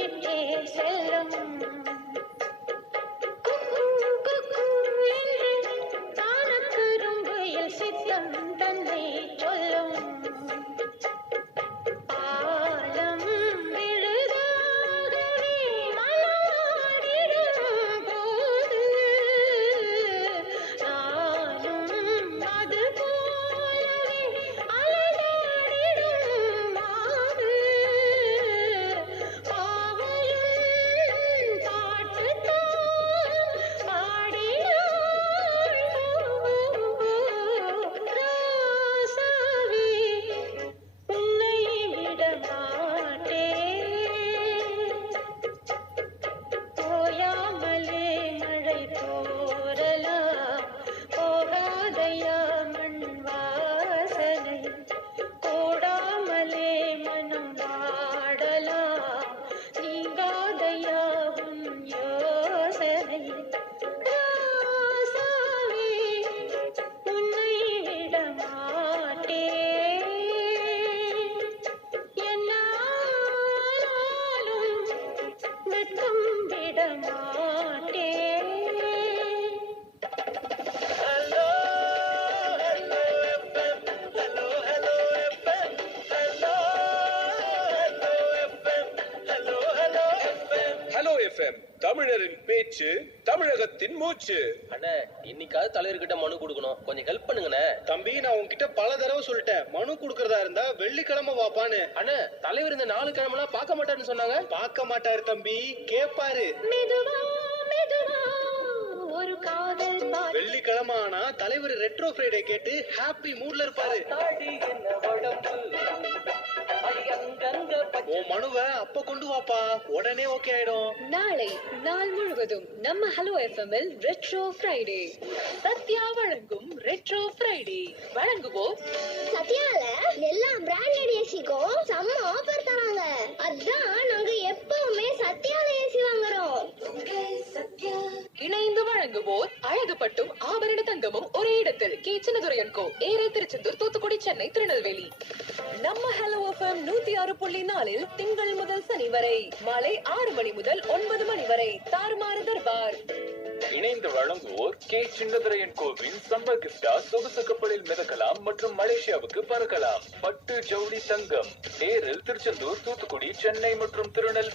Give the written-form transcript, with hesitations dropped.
கொஞ்சிட்டே செல்லும் தானக்கரும்புயில் சித்தம் தன்னை சொல்லும் பாலம் விழுதாகவே மலமாடிடும் போது நானும் அது போலவே அலதாடிடும் மாது பாவையின் பாட்டுத்தான் பாடினாள் ராசாவே உன்னை விட மாட்டேன் ஓயாமலே மழை தோறலாம் போகாதையா மண் வாசனை கோடாமலே மனம் வாடலாம் நீங்காதையா உன் யோசனை ராசாவே உன்னை விட மாட்டேன் என்னாலும் வெட்கம் விட மாட்டேன் Hello, hello FM. Hello, hello FM. Hello, hello FM. Hello, hello FM. Hello FM தமிழரின் பேச்சு தமிழகத்தின் மூச்சு. அண்ணே இன்னைக்காவது தலைவர்கிட்ட மனு கொடுக்கணும், கொஞ்சம் ஹெல்ப் பண்ணுங்கண்ணே. தம்பி நான் உன்கிட்ட பல தடவை சொல்லிட்டேன், மனு கொடுக்கறதா இருந்தா வெள்ளிக்கிழமை வாப்பான்னு. அண்ணே தலைவர் இந்த 4 கிழமெல்லாம் பார்க்க மாட்டாருன்னு சொன்னாங்க. பார்க்க மாட்டாரு தம்பி, கேப்பாரு. மெதுவா மெதுவா ஒரு காதல் பாட்டு வெள்ளிக்கிழமை ஆனா தலைவர் ரெட்ரோ ஃப்ரைடே கேட்டு ஹாப்பி மூட்ல இருப்பாரு. உன் மனுவை அப்ப கொண்டு வாப்பா, உடனே ஓகே ஆயிடும். நாளை நாள் முழுவதும் நம்ம ஹலோ எஃப்எம்மில் ரெட்ரோ ஃப்ரைடே. சத்யா வழங்கும் ரெட்ரோ ஃப்ரைடே. வழங்குவோர் சத்யால எல்லா பிராண்டட் ஏசிக்கும் செம்ம ஆஃபர் தராங்க. அதான் நாங்க எப்பவுமே சத்யால ஏசி வாங்குறோம். இணைந்து வழங்குவோர் அழகுபட்டும் ஆபரண தங்கமும் ஒரே இடத்தில் கே சின்னதுரையன்கோ, ஏரே திருச்செந்தூர், தூத்துக்குடி, சென்னை, திருநெல்வேலி. நம்ம ஹலோ எஃப்எம் 106.4 திங்கள் முதல் சனி வரை மாலை 6 மணி முதல் 9 மணி வரை தாறுமாறு தர்பார். இணைந்து வழங்குவோர் கே சின்னதுரையன் கோவின் சம்பர் கிஃப்டா சொகுசு கப்பலில் மிதக்கலாம் மற்றும் மலேசியாவுக்கு பறக்கலாம். பட்டு ஜவுளி தங்கம், ஏரில் திருச்செந்தூர், தூத்துக்குடி, சென்னை மற்றும் திருநெல்வேலி.